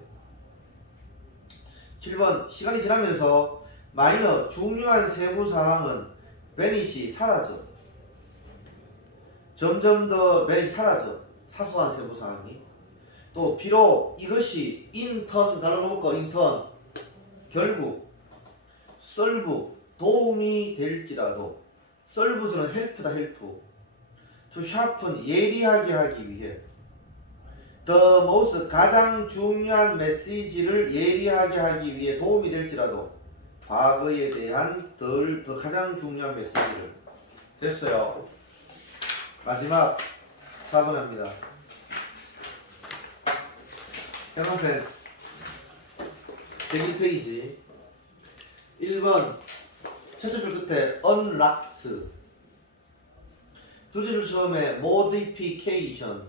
7번 시간이 지나면서 마이너 중요한 세부사항은 vanish 사라져. 점점 더 vanish 사라져. 사소한 세부사항이. 또 비록 이것이 인턴 갈라놓고 인턴 결국 solve 도움이 될지라도 solve는 help다 help to sharpen 예리하게 하기 위해 the most 가장 중요한 메시지를 예리하게 하기 위해 도움이 될지라도 과거에 대한 더 가장 중요한 메시지를 됐어요. 마지막 4번 합니다. 형광펜 102페이지 1번 첫째 줄 끝에 unlocked 두째 줄 처음에 modification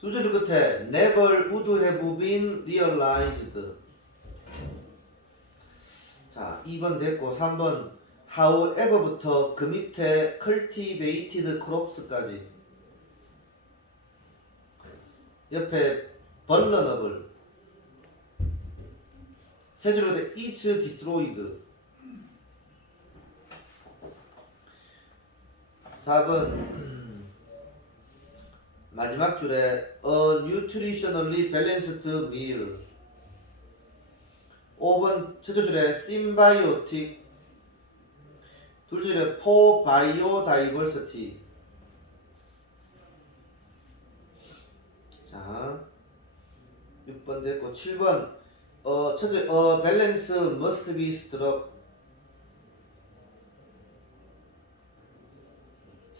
두째 줄 끝에 never would have been realized. 자 2번 됐고 3번 however부터 그 밑에 cultivated crops까지 옆에 vulnerable 세 줄로 돼 is destroyed. 4번 마지막 줄에 a nutritionally balanced meal. 5번 첫째 줄에 symbiotic 둘째 줄에 for biodiversity. 자 6번 됐고 7번 첫째 balance must be struck.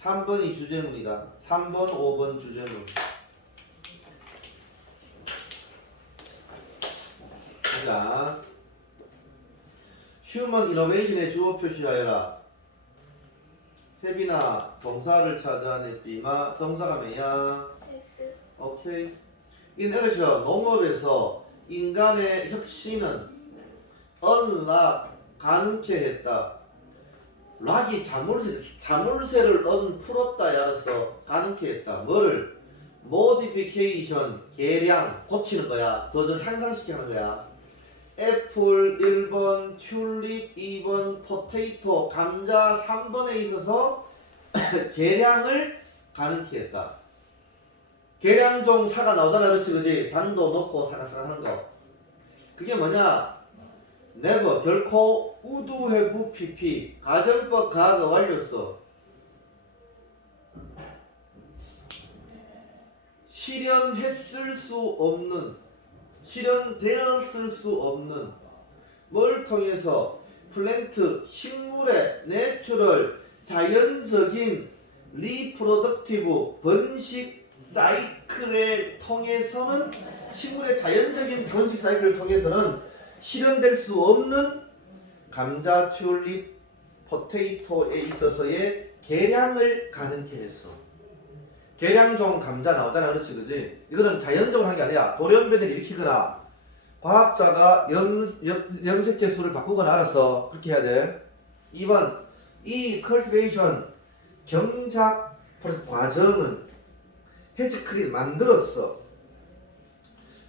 3번이 주제문이다. 3번 5번 주제문. 자 휴먼 이노베이션의 주어 표시하여라. 혜빈아 동사를 찾아내 비마 동사가 뭐야? 오케이. 이건 에러죠. 농업에서 인간의 혁신은 unlock 가능케 했다. 락이 자물쇠를 풀었다 알았어. 가능케 했다. 뭐를? modification, 개량, 고치는 거야. 더 좀 향상시키는 거야. 애플 1번, 튤립 2번, 포테이토, 감자 3번에 있어서 개량을 가능케 했다. 계량종 사가 나오잖아, 그렇지, 그지? 단도 넣고 사가사가 하는 거. 그게 뭐냐? never, 결코, would have, pp. 가정법 가가 완료써. 실현했을 수 없는, 실현되었을 수 없는, 뭘 통해서? 플랜트, 식물의 내추럴, 자연적인, 리프로덕티브, 번식, 사이클을 통해서는 식물의 자연적인 번식 사이클을 통해서는 실현될 수 없는 감자, 튤립, 포테이토에 있어서의 개량을 가능케 했어. 개량종 감자 나오잖아, 그렇지, 그지? 이거는 자연적으로 한 게 아니야. 돌연변이를 일으키거나 과학자가 염색체 수를 바꾸거나 알았어. 그렇게 해야 돼. 2번, 이 cultivation 경작 과정은 해즈크릴 만들었어.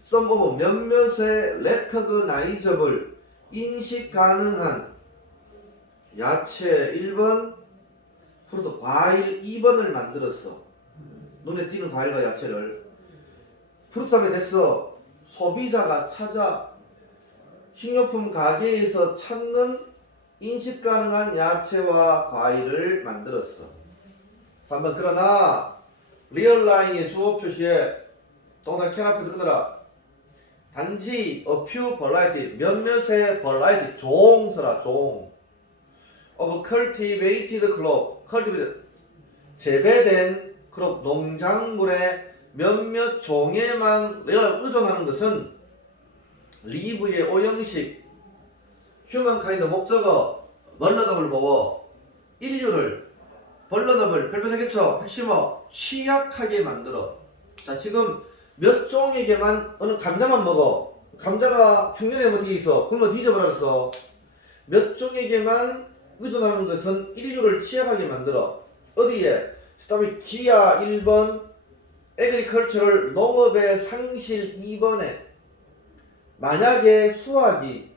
some of 몇몇의 recognizable 인식 가능한 야채 1번, 프루트 과일 2번을 만들었어. 눈에 띄는 과일과 야채를. 프루트 다음에 됐어. 소비자가 찾아 식료품 가게에서 찾는 인식 가능한 야채와 과일을 만들었어. 3번 그러나 리얼라인의 주어 표시에 동사 can 앞에서 끊어라. 단지 a few variety 몇몇의 variety 종 써라. 종 of cultivated crop cultivated 재배된 crop 농작물의 몇몇 종에만 의존하는 것은 리브의 오형식 휴먼카인드 목적어 멀러너블 보어 인류를 벌러너블 별변하겠죠. 핵심어 취약하게 만들어. 자 지금 몇 종에게만 어느 감자만 먹어. 감자가 평년에 어떻게 있어? 굶어 뒤져버렸어. 몇 종에게만 의존하는 것은 인류를 취약하게 만들어. 어디에? 스타비 기아 1번 에그리컬처럴 농업의 상실 2번에 만약에 수확이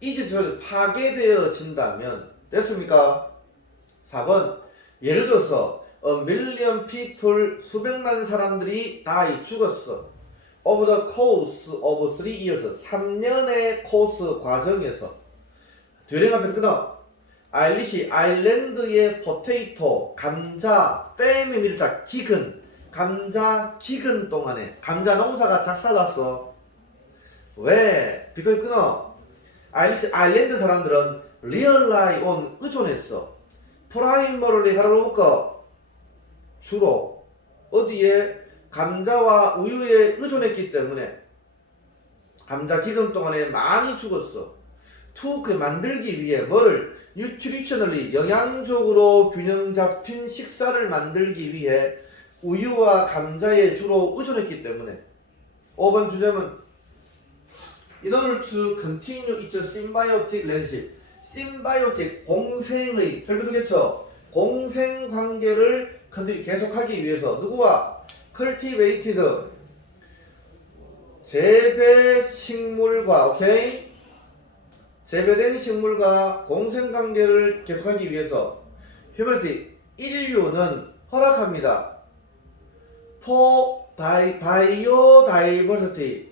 이집트를 파괴되어진다면 됐습니까? 4번 예를 들어서 a million people 수백만 사람들이 die 죽었어. over the course of 3 years 3년의 코스 과정에서 뒤령 앞에 끊어. 아일리시 아일랜드의 포테이토 감자 뺨에 밀자 기근 감자 기근 동안에 감자 농사가 작살났어. 왜? 비커이 끊어. 아일리시 아일랜드 사람들은 리얼라이 온 의존했어. 프라이머리 하라고 볼까? 주로 어디에? 감자와 우유에 의존했기 때문에 감자 기간 동안에 많이 죽었어. 그 만들기 위해 뭐를? 뉴트리셔널리 영양적으로 균형 잡힌 식사를 만들기 위해 우유와 감자에 주로 의존했기 때문에 5번 주제는 In order to continue its symbiotic relationship 심바이오틱 공생의 별표도겠죠. 공생 관계를 계속하기 위해서 누구와? cultivated 재배 식물과 오케이 재배된 식물과 공생 관계를 계속하기 위해서 humanity 인류는 허락합니다. for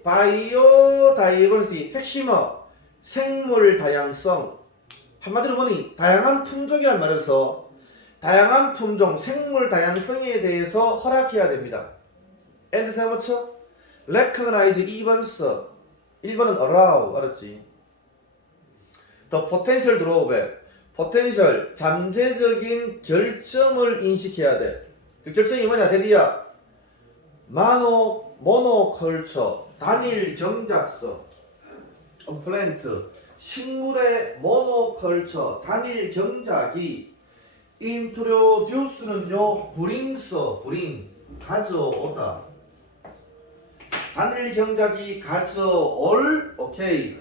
biodiversity 핵심어 생물 다양성 한마디로 보니 다양한 품종이란 말이어서 다양한 품종, 생물 다양성에 대해서 허락해야 됩니다. and 세 번째 recognize 2번 써 1번은 allow 알았지? 더 potential drawback potential 잠재적인 결점을 인식해야 돼. 그 결점이 뭐냐? 대디야 모노컬처 단일 경작성 플랜트 식물의 모노컬처 단일 경작이 introduce는요 bring 가져오다 단일 경작이 가져올 오케이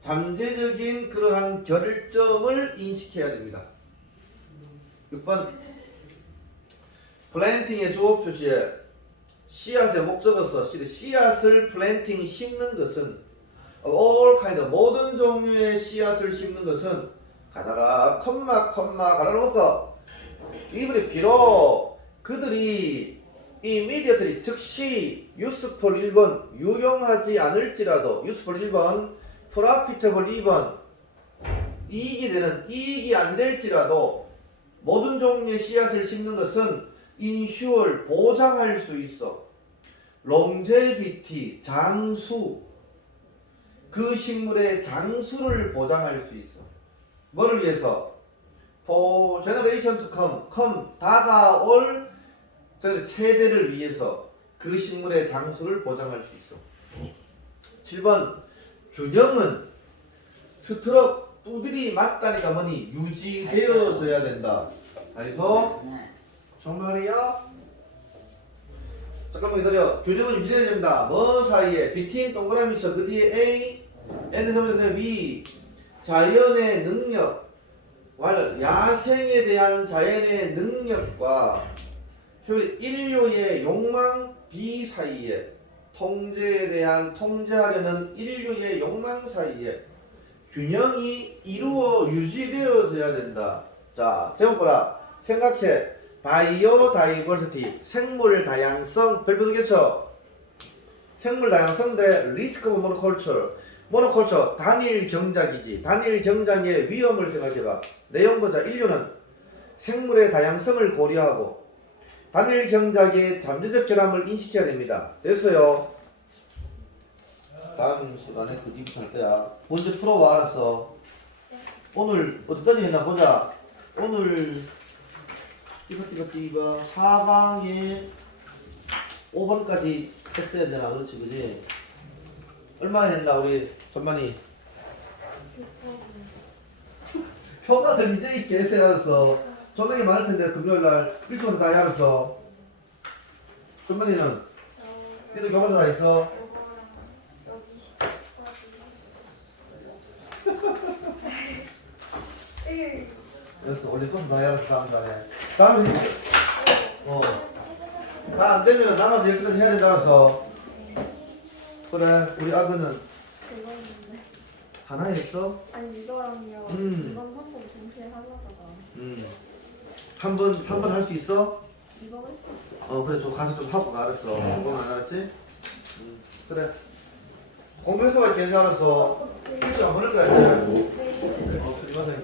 잠재적인 그러한 결점을 인식해야 됩니다. 6번 플랜팅의 주어 표시에 씨앗의 목적어서 씨앗을 플랜팅 심는 것은 all kind 모든 종류의 씨앗을 심는 것은 가다가 컴마 갈아놓고 이분이 비록 그들이 immediately 즉시 useful 1번 유용하지 않을지라도 useful 1번 profitable 2번 이익이 안 될지라도 모든 종류의 씨앗을 심는 것은 ensure 보장할 수 있어. longevity 장수 그 식물의 장수를 보장할 수 있어. 뭐를 위해서? for generation to come 다가올 세대를 위해서 그 식물의 장수를 보장할 수 있어. 7번 균형은 스트럭 두들이 맞다니까 뭐니 유지되어져야 된다. 그래서 정말이야? 잠깐만 기다려. 균형은 유지되어야 됩니다. 뭐 사이에? between 동그라미 쳐 그 뒤에 A and 서문에 B 자연의 능력 야생에 대한 자연의 능력과 인류의 욕망 B 사이에 통제에 대한 통제하려는 인류의 욕망 사이에 균형이 이루어 유지되어져야 된다. 자, 제목 보라. 생각해. 바이오다이버시티 생물 다양성 별표 두 개 쳐. 생물 다양성 대 리스크 오브 모노컬처 단일 경작이지. 단일 경작의 위험을 생각해봐. 내용 보자. 인류는 생물의 다양성을 고려하고 단일 경작의 잠재적 결함을 인식해야 됩니다. 됐어요. 다음 시간에 그 뒤부터 할 거야. 먼저 풀어와. 알았어. 오늘 어디까지 했나 보자. 오늘 띠바 4방에 5번까지 했어야 되나. 그렇지 그지? 얼마나 했나 우리 전반이? 교과서 이제 있게 했어야 알았어. 저녁에 많을 텐데 금요일날 일주일에 다 해. 알았어. 전반이는 니도 교과서 다 있어? 됐어. 원래 것도 다 해야 다음 달에. 다음에 다 안 되면 나가서 예스까지 해야 된다. 알았어. 그래. 우리 아그는 그거 있는데. 하나 했어? 아니 이거랑요. 음. 이번 한번 동시에 하려다가 한 번, 3번 할 수 있어? 이번 했어. 그래. 저 가서 좀 하고 가. 알았어. 공부 안 알았지? 그래. 공부해서 갈게. 알았어. 일찍 안 보낼 거야. 이제. 수고하세요.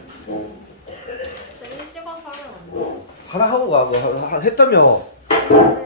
일찍 와서 하면 안 돼. 하나 하고 가. 뭐, 했다며.